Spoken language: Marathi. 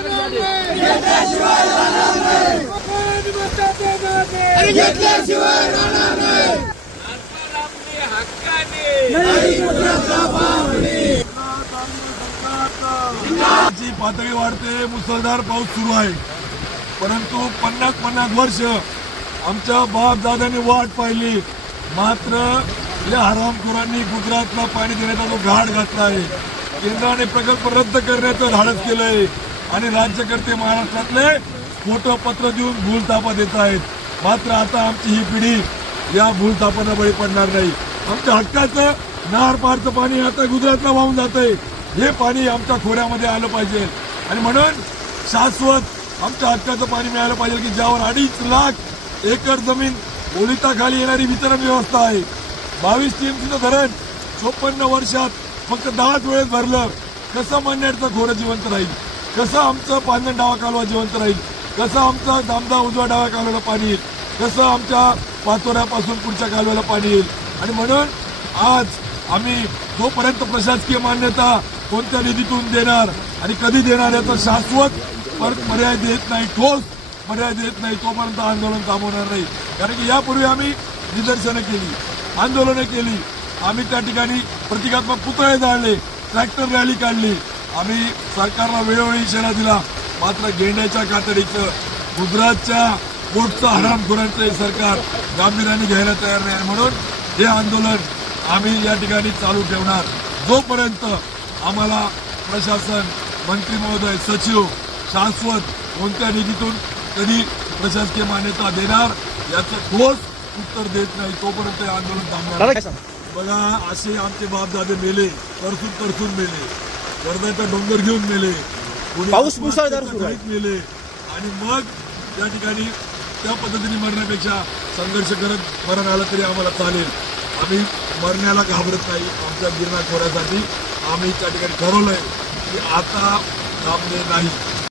जी पातळी वाढते मुसळधार पाऊस सुरू आहे परंतु पन्नास पन्नास वर्ष आमच्या बाप वाट पाहिली मात्र या हरामखोरांनी गुजरातला पाणी देण्याचा जो घाट घातला आहे केंद्राने प्रकल्प रद्द करण्याचं धाडस केलंय आणि राज्यकर्ते महाराष्ट्रातले फोटो पत्र देऊन भूलतापा देत आहेत मात्र आता आमची ही पिढी या भूलतापाना बळी पडणार नाही आमच्या हक्काचं नार पारचं पाणी आता गुजरातला वाहून जात आहे हे पाणी आमच्या खोऱ्यामध्ये आलं पाहिजे आणि म्हणून शाश्वत आमच्या हक्काचं पाणी मिळालं पाहिजे की ज्यावर अडीच लाख एकर जमीन ओलिताखाली येणारी वितरण व्यवस्था आहे बावीस टीएमसीचं धरण चोपन्न वर्षात फक्त दहाच वेळेस भरलं कसं म्हणण्याचं खोरं जिवंत राहील कसं आमचं पांजण डावा कालवा जिवंत राहील कसं आमचा दामदा उजवा डाव्या कालव्याला पाणी येईल कसं आमच्या पाचोऱ्यापासून पुढच्या कालव्याला पाणी येईल आणि म्हणून आज आम्ही जोपर्यंत प्रशासकीय मान्यता कोणत्या निधीतून देणार आणि कधी देणार याचा शाश्वत मर्याद पर्याय देत नाही ठोस पर्याय देत नाही तोपर्यंत आंदोलन थांबवणार नाही कारण की यापूर्वी आम्ही निदर्शनं केली आंदोलनं केली आम्ही त्या ठिकाणी प्रतिकात्मक पुतळे जाळले ट्रॅक्टर रॅली काढली आम्ही सरकारला वेळोवेळी इशारा दिला मात्र गेंड्याच्या कातडीचं गुजरातच्या पोटचं करण्याचं हे सरकार गांभीर्याने घ्यायला तयार नाही म्हणून हे आंदोलन आम्ही या ठिकाणी चालू ठेवणार जोपर्यंत आम्हाला प्रशासन मंत्री महोदय सचिव शाश्वत कोणत्या निधीतून कधी प्रशासकीय मान्यता देणार याचं ठोस उत्तर देत नाही तोपर्यंत हे आंदोलन थांबणार बघा असे आमचे बापदादे मेले तरसून तरसून मेले कर्नाटक डोंगर घेऊन मेले पाऊस मुसळधार मेले आणि मग त्या ठिकाणी त्या पद्धतीने मरण्यापेक्षा संघर्ष करत मरण आलं तरी आम्हाला चालेल आम्ही मरण्याला घाबरत नाही आमच्या गिरणा खोऱ्यासाठी आम्ही त्या ठिकाणी ठरवलंय की आता थांबले नाही